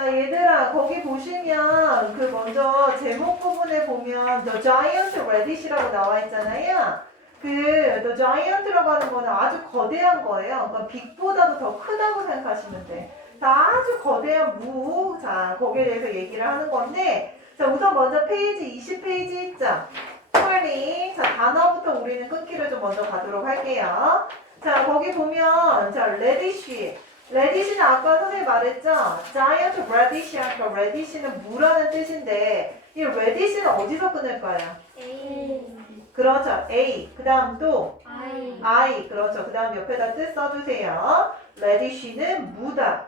자, 얘들아, 거기 보시면 그 먼저 제목 부분에 보면 The Giant Radish라고 나와 있잖아요. 그 The Giant라고 하는 거는 아주 거대한 거예요. 그러니까 빅보다도 더 크다고 생각하시면 돼. 자, 아주 거대한 무. 자, 거기에 대해서 얘기를 하는 건데, 자, 우선 먼저 페이지 20페이지 있죠. 빨리. 자, 단어부터 우리는 끊기를 좀 먼저 가도록 할게요. 자, 거기 보면, 자, 레디쉬. 레디쉬는 아까 선생님이 말했죠? giant radish이니까 radish는 무라는 뜻인데, 이 radish는 어디서 끊을까요? 그렇죠. A. 그 다음 또, I. 그렇죠. 그 다음 옆에다 뜻 써주세요. radish는 무다.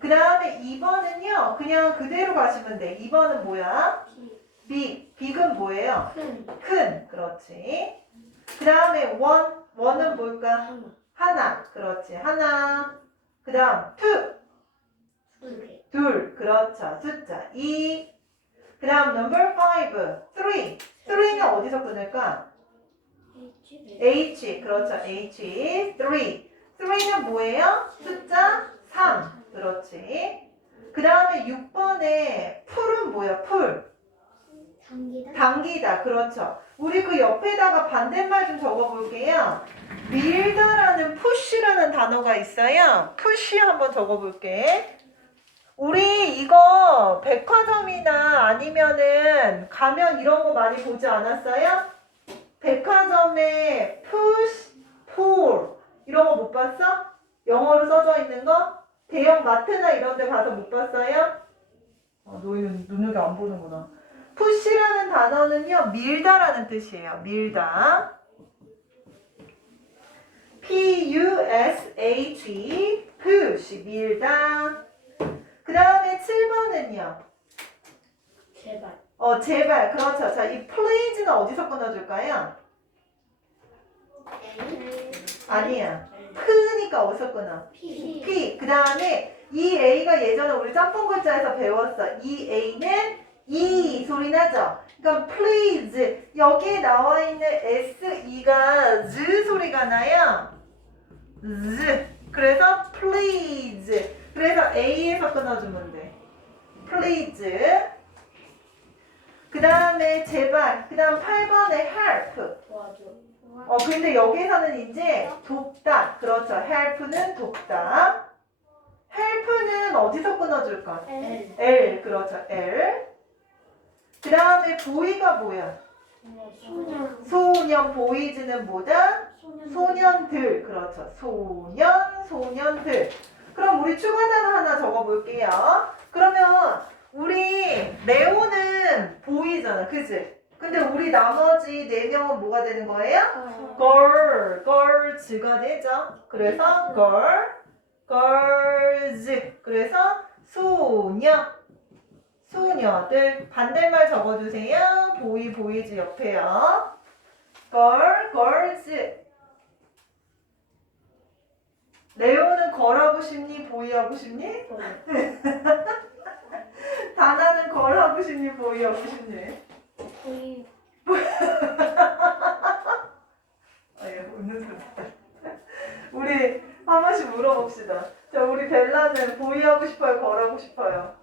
그 다음에 2번은요, 그냥 그대로 가시면 돼. 2번은 뭐야? big. big은 뭐예요? 큰. 그렇지. 그 다음에 one. one은 뭘까? 하나. 그렇지. 하나. 그 다음 two. 둘. 그렇죠. 숫자. 2. 그 다음 number five. three. three는 어디서 끊을까? H. 그렇죠. H. three. three는 뭐예요? 숫자 3. 그렇지. 그 다음에 6번에 풀은 뭐야? 풀. 당기다. 그렇죠. 우리 그 옆에다가 반대말 좀 적어볼게요. 밀다라는 push라는 단어가 있어요. push 한번 적어볼게. 우리 이거 백화점이나 아니면은 가면 이런 거 많이 보지 않았어요? 백화점에 push, pull 이런 거 못 봤어? 영어로 써져 있는 거? 대형 마트나 이런 데 가서 못 봤어요? 아, 너희는 눈여겨 안 보는구나. push라는 단어는요, 밀다라는 뜻이에요. 밀다. P-U-S-H, push, 밀다. 그 다음에 7번은요. 제발. 어, 제발. 그렇죠. 자, 이 please는 어디서 끊어줄까요? 아니야. 크니까 어디서 끊어? P. P. 그 다음에 이 A가 예전에 우리 짬뽕 글자에서 배웠어. 이 A는 E 소리 나죠? 그러니까 please 여기에 나와 있는 SE가 Z 소리가 나요. Z. 그래서 please. 그래서 A에서 끊어주면 돼. please. 그 다음에 제발. 그 다음 8번에 help. 도와줘. 어, 근데 여기서는 이제 돕다. 그렇죠. help는 돕다. help는 어디서 끊어줄까? L. L. 그렇죠. L. 그 다음에 보이가 뭐야? 소년. 소년, 보이즈는 뭐다? 소년. 소년들. 그렇죠. 소년, 소년들. 그럼 우리 추가 단어 하나 적어볼게요. 그러면 우리 레오는 보이잖아. 그지? 근데 우리 나머지 네 명은 뭐가 되는 거예요? girl, girls가 되죠. 그래서 girl, girls. 그래서 소녀, 소녀들. 반대말 적어주세요. 보이, 보이즈 옆에요. girl, girls. 레오는 걸 하고 싶니? 보이 하고 싶니? 다나는 걸 하고 싶니? 보이 하고 싶니? 보이. 아예 웃는 소리다. 우리 한 번씩 물어봅시다. 자, 우리 벨라는 보이 하고 싶어요? 걸 하고 싶어요?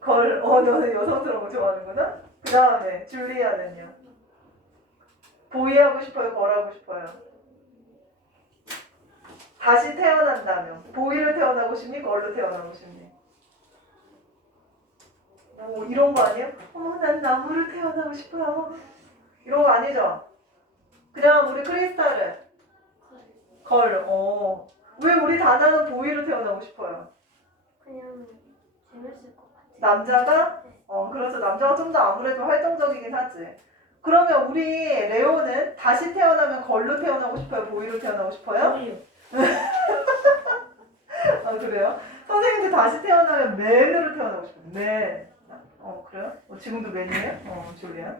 걸. 어, 너는 여성스러운 거 좋아하는구나? 그 다음에 줄리아는요? 보이 하고 싶어요? 걸 하고 싶어요? 다시 태어난다면 보이로 태어나고 싶니? 걸로 태어나고 싶니? 오, 이런 거 아니에요? 어머, 난 나무로 태어나고 싶어요. 이런 거 아니죠? 그 다음 우리 크리스탈은 걸. 어. 왜 우리 다나는 보이로 태어나고 싶어요? 그냥 재밌을 것 같아. 남자가? 어, 그렇죠. 남자가 좀 더 아무래도 활동적이긴 하지. 그러면 우리 레오는 다시 태어나면 걸로 태어나고 싶어요? 보이로 태어나고 싶어요? 아, 그래요? 선생님도 다시 태어나면 맨으로 태어나고 싶어요. 맨. 어, 그래요? 어, 지금도 맨이에요? 어, 졸리야.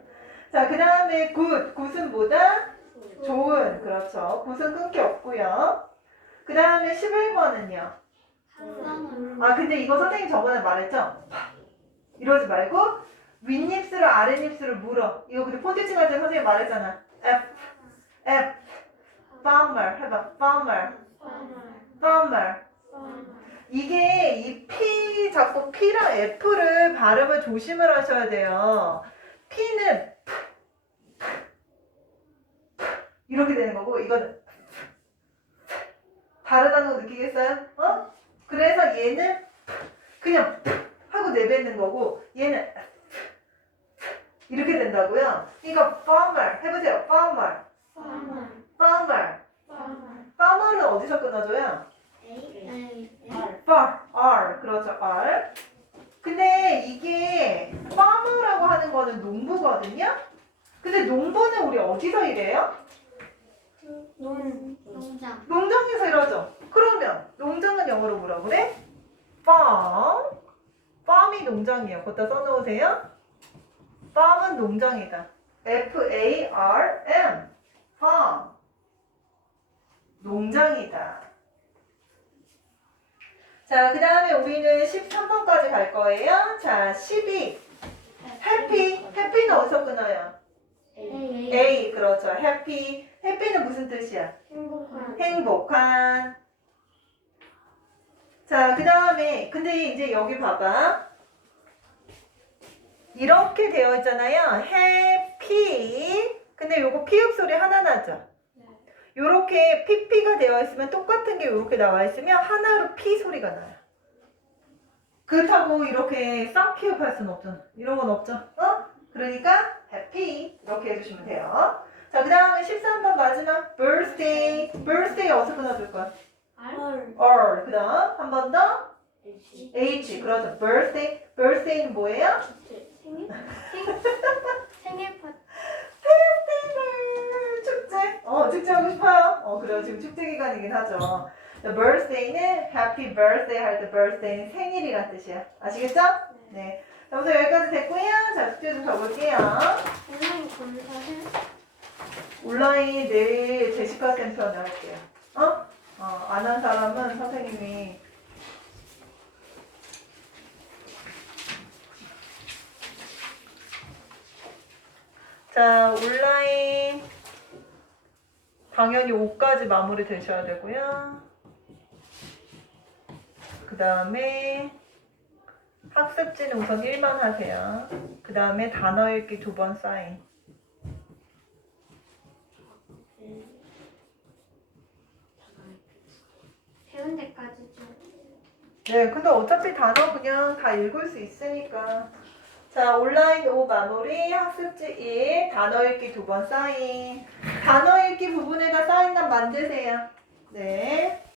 자, 그 다음에 굿. 굿은 뭐다? 좋은. 그렇죠. 굿은 끊기 없고요. 그 다음에 11번은요. 한 아, 근데 이거 선생님 저번에 말했죠? 이러지 말고 윗입술을 아랫입술을 물어. 이거 근데 폰트 칭 할 때 선생님 말했잖아. F, F, farmer 해봐. farmer, farmer. 이게 이 P 자꾸 P랑 F를 발음을 조심을 하셔야 돼요. P는 이렇게 되는 거고 이거는 다르다는 거 느끼겠어요? 어? 그래서 얘는 그냥 하고 내뱉는 거고 얘는 이렇게 된다고요. 그러니까 farmer 해보세요. farmer, farmer, farmer. farmer. farmer은 어디서 A, far, R 그렇죠 R. 근데 이게 farmer라고 하는 거는 농부거든요. 근데 농부는 우리 어디서 일해요? 농, 농장. 농장에서 일하죠. 그러면 농장은 영어로 뭐라 그래? farm. farm이 농장이에요. 거기다 써놓으세요. farm은 농장이다. F A R M. farm. 농장이다. 자, 그 다음에 우리는 13번까지 갈 거예요. 자, 12. happy. happy는 어디서 끊어요? A, A. 그렇죠. happy. happy는 무슨 뜻이야? 행복한. 행복한. 자, 그 다음에, 근데 이제 여기 봐봐. 이렇게 되어 있잖아요. happy. 근데 요거 피읍 소리 하나 나죠? 요렇게 PP가 되어 있으면 똑같은 게 요렇게 나와 있으면 하나로 P 소리가 나요. 그렇다고 이렇게 쌍피읍 할 수는 없잖아. 이런 건 없죠. 어? 그러니까 happy 이렇게 해주시면 돼요. 자, 그 다음에 13번 마지막 birthday. birthday 어디서 끊어줄 거야? R, or. 그 다음 한 번 더. H. 그렇죠. birthday. birthday는 뭐예요? 생일? 생, 생일 파티. 축제. 어 축제하고 싶어요. 어 그래요. 지금 축제 기간이긴 하죠. The birthday는 happy birthday 할 때 birthday는 생일이란 뜻이야. 아시겠죠? 네. 자 우선 여기까지 됐고요. 자 숙제 좀 적을게요. 온라인 검사해. 온라인 내일 제시카 쌤 편을 할게요. 어? 어 안 한 사람은 선생님이 자 온라인 당연히 5까지 마무리 되셔야 되고요. 그 다음에 학습지는 우선 1만 하세요. 그 다음에 단어 읽기 두번 사인. 배운 데까지 좀. 네, 근데 어차피 단어 그냥 다 읽을 수 있으니까. 자, 온라인 5 마무리, 학습지 1, 단어 읽기 두번 사인. 단어 읽기 부분에다 사인단 만드세요. 네.